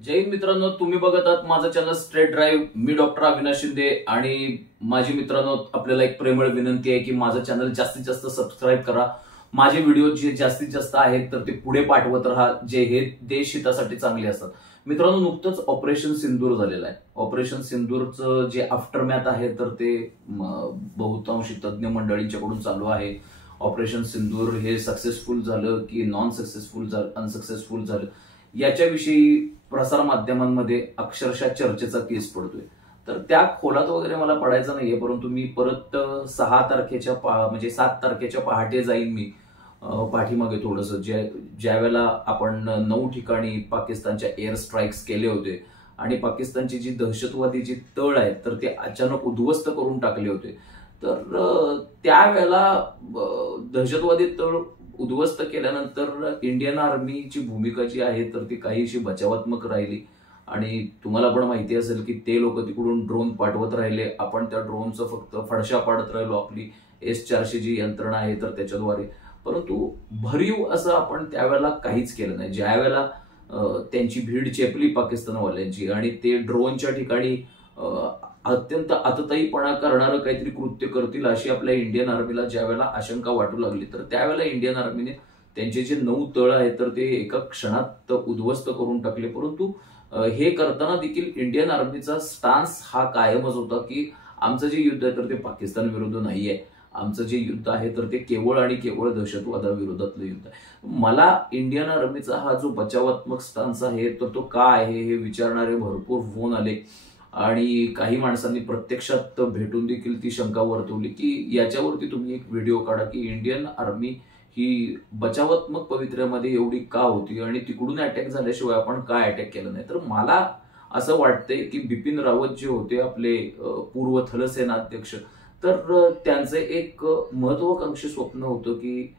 जय हिंद मित्रांनो, तुम्ही बघत आहात माझं चॅनल स्ट्रेट ड्राईव्ह. मी डॉक्टर अविनाश शिंदे आणि माझी मित्रांनो आपल्याला एक प्रेमळ विनंती आहे की माझं चॅनल जास्तीत जास्त सबस्क्राईब करा. माझे व्हिडिओ जे जास्तीत जास्त आहेत तर ते पुढे पाठवत राहा, जे हे देश हितासाठी चांगले असतात. मित्रांनो, नुकतंच ऑपरेशन सिंदूर झालेलं आहे. ऑपरेशन सिंदूरचं जे आफ्टरमॅथ आहे तर ते बहुतांशी तज्ज्ञ मंडळींच्याकडून चालू आहे. ऑपरेशन सिंदूर हे सक्सेसफुल झालं की नॉन सक्सेसफुल झालं, अनसक्सेसफुल झालं, याच्याविषयी प्रसार माध्यमांमध्ये अक्षरशः चर्चेचा केस पडतोय. तर त्या खोलात वगैरे मला पडायचं नाहीये, परंतु मी परत 7 तारखेच्या पहाटे जाईन. मी पाठीमागे थोडस ज्या वेळेला आपण 9 ठिकाणी पाकिस्तानच्या एअर स्ट्राईक्स केले होते आणि पाकिस्तानची जी दहशतवादी तळ आहेत तर ते अचानक उद्ध्वस्त करून टाकले होते. तर त्यावेळेला दहशतवादी तळ उद्ध्वस्त केल्यानंतर इंडियन आर्मीची भूमिका जी आहे तर ती काहीशी बचावात्मक राहिली. आणि तुम्हाला पण माहिती असेल की ते लोक तिकडून ड्रोन पाठवत राहिले, आपण त्या ड्रोनचं फक्त फडशा पाडत राहिलो आपली S-400 जी यंत्रणा आहे तर त्याच्याद्वारे. परंतु भरीव असं आपण त्यावेळेला काहीच केलं नाही. ज्या वेळेला त्यांची भीड चेपली पाकिस्तानवाल्यांची आणि ते ड्रोनच्या ठिकाणी अत्यंत आतताईपणा करणारं काहीतरी कृत्य करतील अशी आपल्या इंडियन आर्मीला ज्या वेळेला आशंका वाटू लागली, तर त्यावेळेला इंडियन आर्मीने त्यांचे जे 9 तळ आहेत तर ते एका क्षणात उद्ध्वस्त करून टाकले. परंतु हे करताना देखील इंडियन आर्मीचा स्टान्स हा कायमच होता की आमचं जे युद्ध आहे तर ते पाकिस्तान विरुद्ध नाहीये. आमचं जे युद्ध आहे तर ते केवळ आणि केवळ दहशतवादाविरोधातलं युद्ध आहे. मला इंडियन आर्मीचा हा जो बचावात्मक स्टान्स आहे तर तो का आहे हे विचारणारे भरपूर फोन आले आणि काही माणसांनी प्रत्यक्षात भेटून देखील ती शंका वर्तवली की याच्यावरती तुम्ही एक व्हिडिओ काढा की इंडियन आर्मी ही बचावात्मक पवित्र्यामध्ये एवढी का होती आणि तिकडून अटॅक झाल्याशिवाय आपण का अटॅक केला नाही. तर मला असं वाटतंय की बिपिन रावत जे होते आपले पूर्व थलसेनाध्यक्ष, तर त्यांचे एक महत्वाकांक्षी स्वप्न होतं की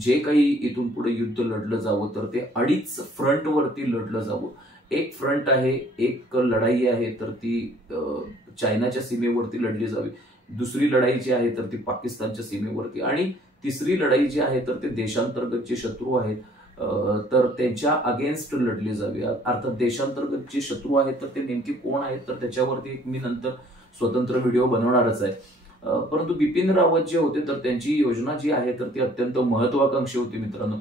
जे काही इथून पुढे युद्ध लढलं जावं तर ते 2 फ्रंटवरती लढलं जावं. एक फ्रंट आहे, एक लढाई आहे तर ती चायनाच्या सीमेवरती लढली जावी. दुसरी लढाई जी आहे तर ती पाकिस्तानच्या सीमेवरती, आणि तिसरी लढाई जी आहे तर ते देशांतर्गत जे शत्रू आहेत तर त्यांच्या अगेन्स्ट लढली जावी. अर्थात देशांतर्गत जे शत्रू आहेत तर ते नेमके कोण आहेत तर त्याच्यावरती एक मी नंतर स्वतंत्र व्हिडिओ बनवणारच आहे. परंतु बिपिन रावत जे होते तर त्यांची योजना जी आहे तर ती अत्यंत महत्वाकांक्षी होती. मित्रांनो,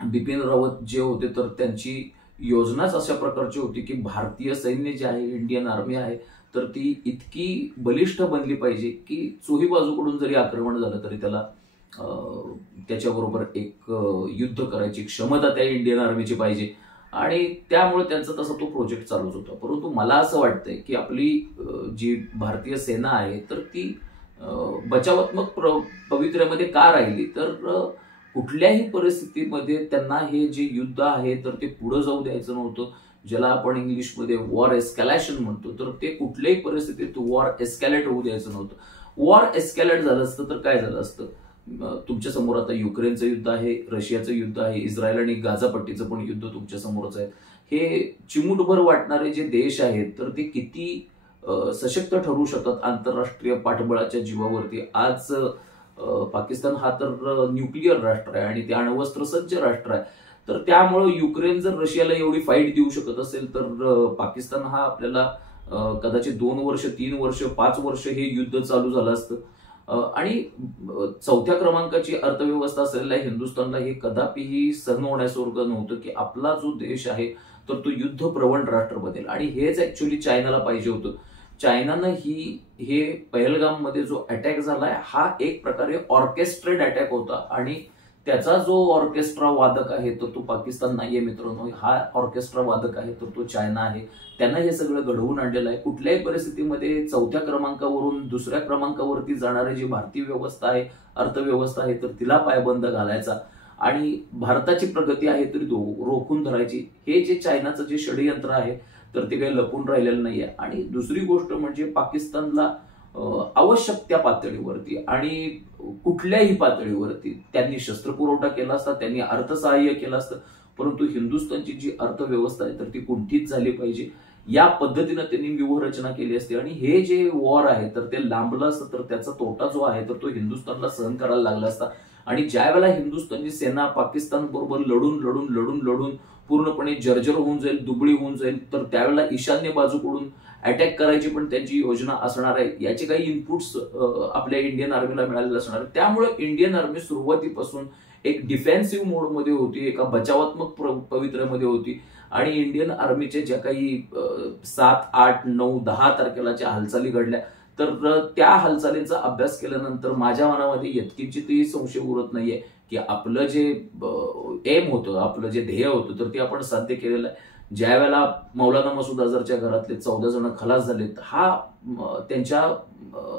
बिपिन रावत जे होते तर त्यांची योजनाच अशा प्रकारची होती की भारतीय सैन्य जे आहे, इंडियन आर्मी आहे तर ती इतकी बलिष्ठ बनली पाहिजे की चोही बाजूकडून जरी आक्रमण झालं तरी त्याला त्याच्याबरोबर एक युद्ध करायची क्षमता त्या इंडियन आर्मीची पाहिजे. आणि त्यामुळे त्यांचा तसा तो प्रोजेक्ट चालूच होता. परंतु मला असं वाटतंय की आपली जी भारतीय सेना आहे तर ती बचावात्मक पवित्र्यामध्ये का राहिली, तर कुठल्याही परिस्थितीमध्ये त्यांना हे जे युद्ध आहे तर ते पुढे जाऊ द्यायचं नव्हतं. ज्याला आपण इंग्लिशमध्ये वॉर एस्कॅलेशन म्हणतो, तर ते कुठल्याही परिस्थितीत वॉर एस्कॅलेट होऊ द्यायचं नव्हतं. वॉर एस्कॅलेट झालं असतं तर काय झालं असतं, तुमच्या समोर आता युक्रेनचं युद्ध आहे, रशियाचं युद्ध आहे, इस्रायल आणि गाझापट्टीचं पण युद्ध तुमच्या समोरच आहे. हे चिमूटभर वाटणारे जे देश आहेत तर ते किती सशक्त ठरू शकतात आंतरराष्ट्रीय पाठबळाच्या जीवावरती. आज पाकिस्तान हा तर न्यूक्लिअर राष्ट्र आहे आणि ते अण्वस्त्र सज्ज राष्ट्र आहे. तर त्यामुळे युक्रेन जर रशियाला एवढी फाईट देऊ शकत असेल तर पाकिस्तान हा आपल्याला कदाचित 2 वर्ष, 3 वर्ष, 5 वर्ष हे युद्ध चालू झालं असतं. आणि 4थ्या क्रमांकाची अर्थव्यवस्था असलेल्या हिंदुस्थानला हे कदापिही सहन होण्यासारखं नव्हतं की आपला जो देश आहे तर तो युद्ध प्रवण राष्ट्र बनेल. आणि हेच ऍक्च्युअली चायनाला पाहिजे होतं. चायनानं हे पहलगाम मध्ये जो अटॅक झालाय हा एक प्रकारे ऑर्केस्ट्रेड अटॅक होता आणि त्याचा जो ऑर्केस्ट्रा वादक आहे तर तो पाकिस्तान नाहीये मित्रांनो. हा ऑर्केस्ट्रा वादक आहे तर तो चायना आहे. त्यांना हे सगळं घडवून आणलेलं आहे. कुठल्याही परिस्थितीमध्ये 4थ्या क्रमांकावरून 2ऱ्या क्रमांकावरती जाणारी जी भारतीय व्यवस्था आहे, अर्थव्यवस्था आहे, तर तिला पायबंद घालायचा आणि भारताची प्रगती आहे तरी रोखून धरायची. हे जे चायनाचं जे षडयंत्र आहे तर ते काही लपून राहिलेलं नाहीये. आणि दुसरी गोष्ट म्हणजे पाकिस्तानला आवश्यक त्या पातळीवरती आणि कुठल्याही पातळीवरती त्यांनी शस्त्रपुरवठा केला असता, त्यांनी अर्थसहाय्य केलं असतं, परंतु हिंदुस्थानची जी अर्थव्यवस्था आहे तर ती कुंठित झाली पाहिजे या पद्धतीनं त्यांनी व्यूहरचना केली असते. आणि हे जे वॉर आहे तर ते लांबलं असतं तर त्याचा तोटा जो आहे तर तो हिंदुस्थानला सहन करायला लागला असता. आणि ज्या वेळेला हिंदुस्थानची सेना पाकिस्तान बरोबर लढून पूर्णपणे जर्जर होऊन जाईल, दुबळी होऊन जाईल, तर त्यावेळेला ईशान्य बाजूकडून अटॅक करायची पण त्यांची योजना असणार आहे. याचे काही इनपुट्स आपल्या इंडियन आर्मीला मिळालेले असणार आहे. त्यामुळे इंडियन आर्मी सुरुवातीपासून एक डिफेन्सिव्ह मोडमध्ये होती, एका बचावात्मक पवित्र्यामध्ये होती. आणि इंडियन आर्मीचे ज्या काही 7, 8, 9, 10 तारखेला ज्या हालचाली घडल्या, तर त्या हालचालींचा अभ्यास केल्यानंतर माझ्या मनामध्ये यत्किंचितही संशय उरत नाहीये की आपलं जे एम होतं, आपलं जे ध्येय होतं, तर ते आपण साध्य केलेलं आहे. ज्या वेळेला मौलाना मसूद अझहरच्या घरातले 14 जण खलास झालेत, हा त्यांच्या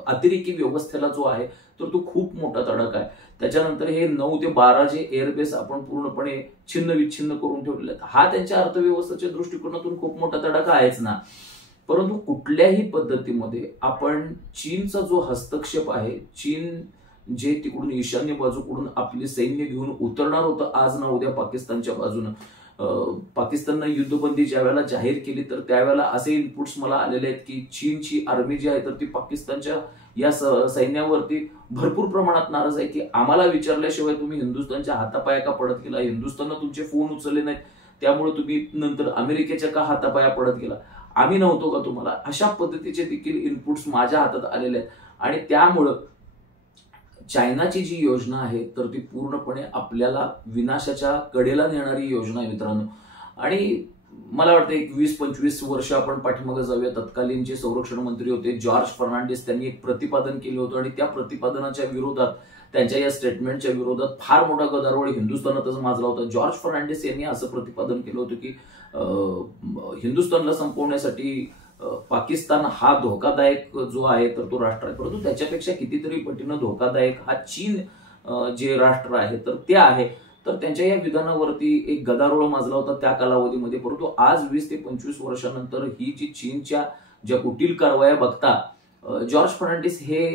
अतिरेकी व्यवस्थेला जो आहे तर तो खूप मोठा तडका आहे. त्याच्यानंतर हे 9 ते 12 जे एअरबेस आपण पूर्णपणे छिन्न विच्छिन्न करून ठेवलेले आहेत, हा त्यांच्या अर्थव्यवस्थेच्या दृष्टिकोनातून खूप मोठा तडका आहेच ना. परंतु कुठल्याही पद्धतीमध्ये आपण चीनचा जो हस्तक्षेप आहे, चीन जे तिकडून ईशान्य बाजूकडून आपली सैन्य घेऊन उतरणार होतं आज ना उद्या पाकिस्तानच्या बाजूनं, पाकिस्ताननं युद्धबंदी ज्या वेळेला जाहीर केली तर त्यावेळेला असे इनपुट्स मला आलेले आहेत की चीनची आर्मी जी आहे तर ती पाकिस्तानच्या या सैन्यावरती भरपूर प्रमाणात नाराज आहे की आम्हाला विचारल्याशिवाय तुम्ही हिंदुस्थानच्या हातापाया का पडत गेला, हिंदुस्थाननं तुमचे फोन उचलले नाहीत त्यामुळे तुम्ही नंतर अमेरिकेच्या का हातापाया पडत गेला, आम्ही नव्हतो का तुम्हाला, अशा पद्धतीचे देखील इनपुट्स माझ्या हातात आलेले आहेत. आणि त्यामुळं चायनाची जी योजना आहे तर ती पूर्णपणे आपल्याला विनाशाच्या कडेला नेणारी योजना आहे मित्रांनो. आणि मला वाटतं एक 20-25 वर्ष आपण पाठीमागे जाऊया, तत्कालीन जे संरक्षण मंत्री होते जॉर्ज फर्नांडिस, त्यांनी एक प्रतिपादन केलं होतं आणि त्या प्रतिपादनाच्या विरोधात, त्यांच्या या स्टेटमेंटच्या विरोधात फार मोठा गदारोळ हिंदुस्थानातच माजला होता. जॉर्ज फर्नांडिस यांनी असं प्रतिपादन केलं होतं की हिंदुस्थानला संपवण्यासाठी पाकिस्तान हा धोकादायक जो आहे तर तो राष्ट्र आहे, परंतु त्याच्यापेक्षा कितीतरी पटीनं धोकादायक हा चीन जे राष्ट्र आहे तर ते आहे. तर त्यांच्या या विधानावरती एक गदारोळ माजला होता त्या कालावधीमध्ये. परंतु आज 20 ते 25 वर्षानंतर ही जी चीनच्या ज्या कुटील कारवाया बघता, जॉर्ज फर्नांडिस हे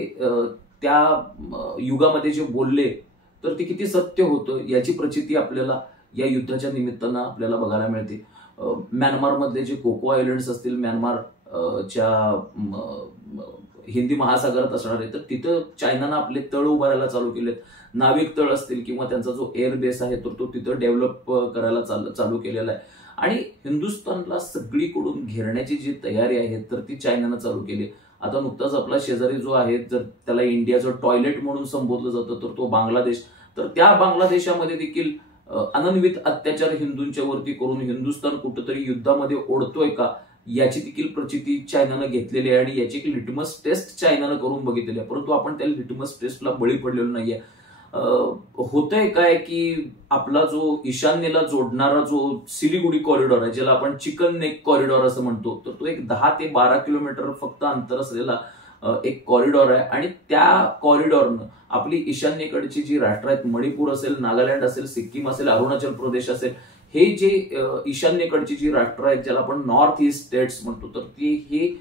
त्या युगामध्ये जे बोलले तर ते किती सत्य होतं याची प्रचिती आपल्याला या युद्धाच्या निमित्तानं आपल्याला बघायला मिळते. म्यानमारमधले जे कोको आयलंड्स असतील, म्यानमारच्या हिंदी महासागरात असणार आहे, तर तिथं चायनानं आपले तळ उभारायला चालू केलेत. नाविक तळ असतील किंवा त्यांचा जो एअर बेस आहे तर तो तिथं डेव्हलप करायला चालू केलेला आहे. आणि हिंदुस्थानला सगळीकडून घेरण्याची जी तयारी आहे तर ती चायनानं चालू केली. आता नुकताच आपला शेजारी जो आहे, जर त्याला इंडियाचं टॉयलेट म्हणून संबोधलं जातं तर तो बांगलादेश, तर त्या बांगलादेशामध्ये देखील अनन्वित अत्याचार हिंदूंच्या वरती करून हिंदुस्थान कुठेतरी युद्धामध्ये ओढतोय का याची देखील प्रचिती चायनानं घेतलेली आहे. आणि याची एक लिटमस टेस्ट चायनानं करून बघितलेली आहे, परंतु आपण त्या लिटमस टेस्टला बळी पडलेलो नाहीये. होतंय काय की आपला जो ईशान्येला जोडणारा जो सिलिगुडी कॉरिडॉर आहे, ज्याला आपण चिकन नेक कॉरिडॉर असं म्हणतो, तर तो एक 10 ते 12 किलोमीटर फक्त अंतर असलेला एक कॉरिडॉर आहे. आणि त्या कॉरिडॉरनं आपली ईशान्येकडची जी राष्ट्र आहेत, मणिपूर असेल, नागालँड असेल, सिक्कीम असेल, अरुणाचल प्रदेश असेल, हे जे ईशान्येकडची जी राष्ट्र आहेत ज्याला आपण नॉर्थ ईस्ट स्टेट्स म्हणतो, तर ते हे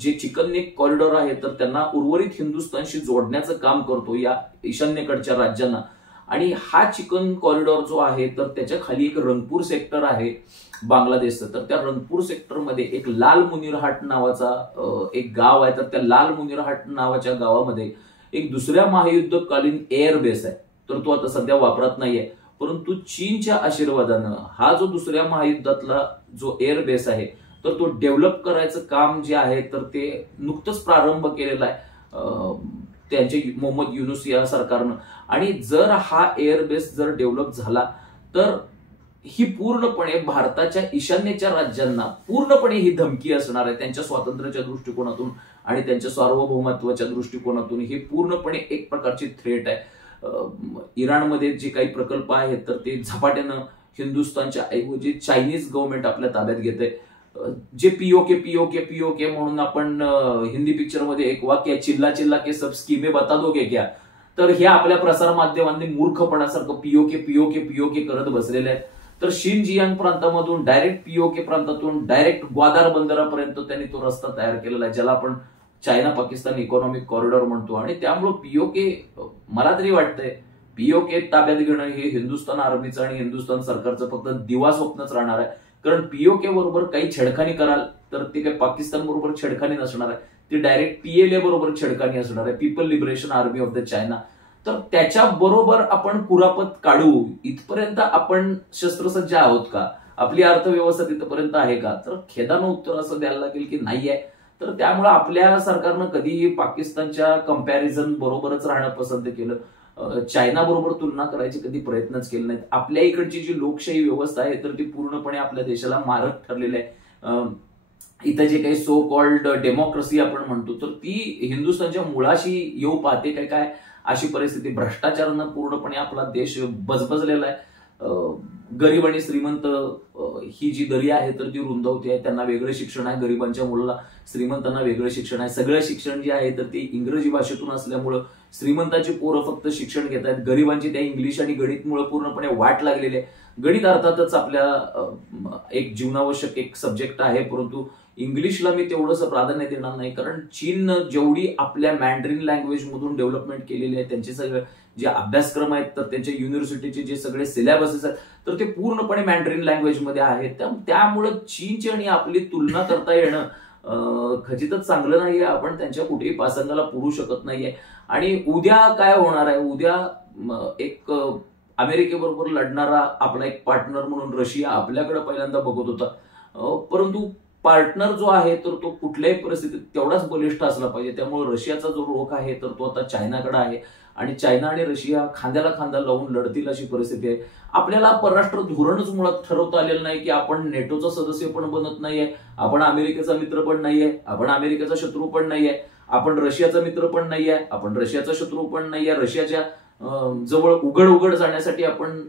जे चिकन नेक कॉरिडॉर आहे तर त्यांना उर्वरित हिंदुस्थानशी जोडण्याचं काम करतो या ईशान्येकडच्या राज्यांना. आणि हा चिकन कॉरिडॉर जो आहे तर त्याच्या खाली एक रंगपूर सेक्टर आहे बांगलादेशचं, तर त्या रंगपूर सेक्टरमध्ये एक लाल मुनिरहाट नावाचा एक गाव आहे. तर त्या लाल मुनिरहाट नावाच्या गावामध्ये एक दुसऱ्या महायुद्धकालीन एअर बेस आहे, तर तो आता सध्या वापरात नाहीये. परंतु चीनच्या आशीर्वादानं हा जो दुसऱ्या महायुद्धातला जो एअर बेस आहे तर तो डेव्हलप करायचं काम जे आहे तर ते नुकतंच प्रारंभ केलेला आहे त्यांचे मोहम्मद युनुस या सरकारनं. आणि जर हा एअर बेस जर डेव्हलप झाला तर ही पूर्णपणे भारताच्या ईशान्येच्या राज्यांना पूर्णपणे ही धमकी असणार आहे. त्यांच्या स्वातंत्र्याच्या दृष्टिकोनातून आणि त्यांच्या सार्वभौमत्वाच्या दृष्टिकोनातून ही पूर्णपणे एक प्रकारची थ्रेट आहे. इराणमध्ये जे काही प्रकल्प आहेत तर ते झपाट्यानं हिंदुस्थानच्या ऐवजी चायनीज गव्हर्नमेंट आपल्या ताब्यात घेते. जे पीओके म्हणून आपण हिंदी पिक्चरमध्ये एक वाक्य, चिल्ला चिल्ला के सब स्कीमे बता दोगे क्या, तर हे आपल्या प्रसार माध्यमांनी मूर्खपणासारखं पीओके करत बसलेले आहेत. तर शिनजियांग प्रांतामधून डायरेक्ट पीओके प्रांतातून डायरेक्ट ग्वादार बंदरापर्यंत त्यांनी तो रस्ता तयार केलेला आहे, ज्याला आपण चायना पाकिस्तान इकॉनॉमिक कॉरिडॉर म्हणतो. आणि त्यामुळे पीओके, मला तरी वाटतंय पीओके ताब्यात घेणं हे हिंदुस्थान आर्मीचं आणि हिंदुस्थान सरकारचं फक्त दिवा स्वप्नच राहणार आहे. कारण पीओके बरोबर काही छेडखानी कराल तर ते काही पाकिस्तान बरोबर छेडखानी नसणार आहे, ती डायरेक्ट पीएलए बरोबर छेडखानी असणार आहे, people liberation army of the China. तर त्याच्या बरोबर आपण कुरापत काढू इथपर्यंत आपण शस्त्रसज्ज आहोत का? आपली अर्थव्यवस्था तिथपर्यंत आहे का? तर खेदानं उत्तर असं द्यायला लागेल की नाही आहे. तर त्यामुळे आपल्या सरकारनं कधीही पाकिस्तानच्या कंपॅरिझन बरोबरच राहणं पसंत केलं. चायना बरोबर तुलना करायची कधी प्रयत्नच केले नाहीत. आपल्या इकडची जी लोकशाही व्यवस्था आहे तर ती पूर्णपणे आपल्या देशाला मारक ठरलेली आहे. इथं जे काही सो कॉल्ड डेमोक्रेसी आपण म्हणतो तर ती हिंदुस्थानच्या मुळाशी येऊ पाहते काय अशी परिस्थिती. भ्रष्टाचारानं पूर्णपणे आपला देश बजबजलेला आहे. गरीब आणि श्रीमंत ही जी दरी आहे तर ती रुंदवते आहे. त्यांना वेगळं शिक्षण आहे, गरिबांच्या मुलाला, श्रीमंतांना वेगळं शिक्षण आहे. सगळं शिक्षण जे आहे तर ते इंग्रजी भाषेतून असल्यामुळं श्रीमंतांची पोरं फक्त शिक्षण घेत आहेत, गरिबांची त्या इंग्लिश आणि गणितमुळे पूर्णपणे वाट लागलेली आहे. गणित अर्थातच आपल्या एक जीवनावश्यक एक सब्जेक्ट आहे, परंतु इंग्लिशला मी तेवढंसं प्राधान्य देणार नाही. कारण चीन जेवढी आपल्या मॅन्ड्रिन लँग्वेज मधून डेव्हलपमेंट केलेली आहे, त्यांचे सगळे जे अभ्यासक्रम आहेत तर त्यांच्या युनिव्हर्सिटीचे जे सगळे सिलेबसेस आहेत तर ते पूर्णपणे मॅन्ड्रिन लँग्वेजमध्ये आहेत. त्यामुळे चीनची आणि आपली तुलना करता येणं खचितच चांगलं नाहीये. आपण त्यांच्या कुठेही पासंगाला पुरू शकत नाहीये. आणि उद्या काय होणार आहे? उद्या एक अमेरिकेबरोबर लढणारा आपला एक पार्टनर म्हणून रशिया आपल्याकडे पहिल्यांदा बघत होता, परंतु पार्टनर जो आहे तर तो कुठल्याही परिस्थितीत तेवढाच बलिष्ठ असला पाहिजे. त्यामुळे रशियाचा जो रोख आहे तर तो आता चायनाकडे आहे आणि चायना आणि रशिया खांद्याला खांदा लावून लढतील अशी परिस्थिती आहे. आपल्याला परराष्ट्र धोरणच मुळात ठरवता आलेलं नाही की आपण नेटोचा सदस्य पण बनत नाहीये, आपण अमेरिकेचा मित्र पण नाहीये, आपण अमेरिकेचा शत्रू पण नाहीये, आपण रशियाचा मित्र पण नाहीये, आपण रशियाचा शत्रू पण नाहीये. रशियाच्या जवळ उघड जाण्यासाठी आपण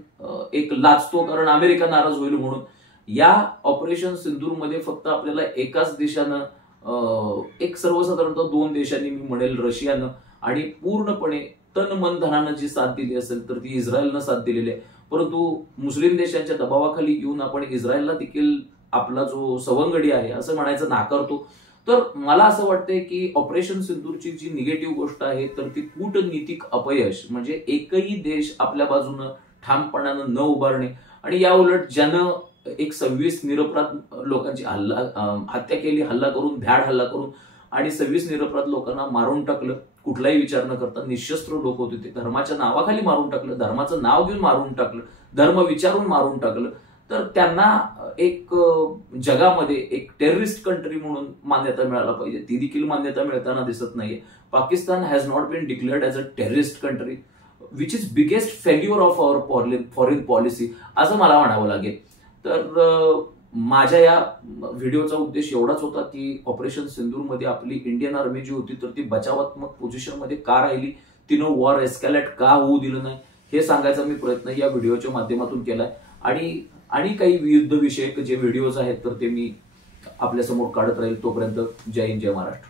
एक लाजतो कारण अमेरिका नाराज होईल म्हणून. या ऑपरेशन सिंदूरमध्ये फक्त आपल्याला एकाच देशानं एक सर्वसाधारणतः 2 देशांनी मी म्हणेल रशियानं आणि पूर्णपणे तन मन धनानं जी साथ दिली असेल तर ती इस्रायलनं साथ दिलेली आहे. परंतु मुस्लिम देशांच्या दबावाखाली येऊन आपण इस्रायलला देखील आपला जो सवंगडी आहे असं म्हणायचं नाकारतो. तर मला असं वाटतंय की ऑपरेशन सिंदूरची जी निगेटिव्ह गोष्ट आहे तर ती कूटनीतिक अपयश, म्हणजे एकही देश आपल्या बाजूनं ठामपणानं न उभारणे आणि या उलट ज्यानं एक 26 निरपराध लोकांची हत्या केली, हल्ला करून, भ्याड हल्ला करून आणि 26 निरपराध लोकांना मारून टाकलं, कुठलाही विचार न करता. निशस्त्र लोक होते ते, धर्माच्या नावाखाली मारून टाकलं, धर्माचं नाव घेऊन मारून टाकलं, धर्म विचारून मारून टाकलं. तर त्यांना एक जगामध्ये एक टेररिस्ट कंट्री म्हणून मान्यता मिळायला पाहिजे. ती देखील मान्यता मिळताना दिसत नाहीये. Pakistan has not been declared as a terrorist country which is biggest failure of our foreign policy असं मला म्हणावं लागेल. तर माझ्या या व्हिडिओचा उद्देश एवढाच होता की ऑपरेशन सिंदूरमध्ये आपली इंडियन आर्मी जी होती तर ती बचावात्मक पोझिशनमध्ये का राहिली, तिनं वॉर एस्कॅलेट का होऊ दिलं नाही हे सांगायचा मी प्रयत्न या व्हिडिओच्या माध्यमातून केलाय. आणि काही युद्ध विषयक जे व्हिडिओज आहेत तर ते मी आपल्यासमोर काढत राहील. तोपर्यंत जय हिंद, जय महाराष्ट्र.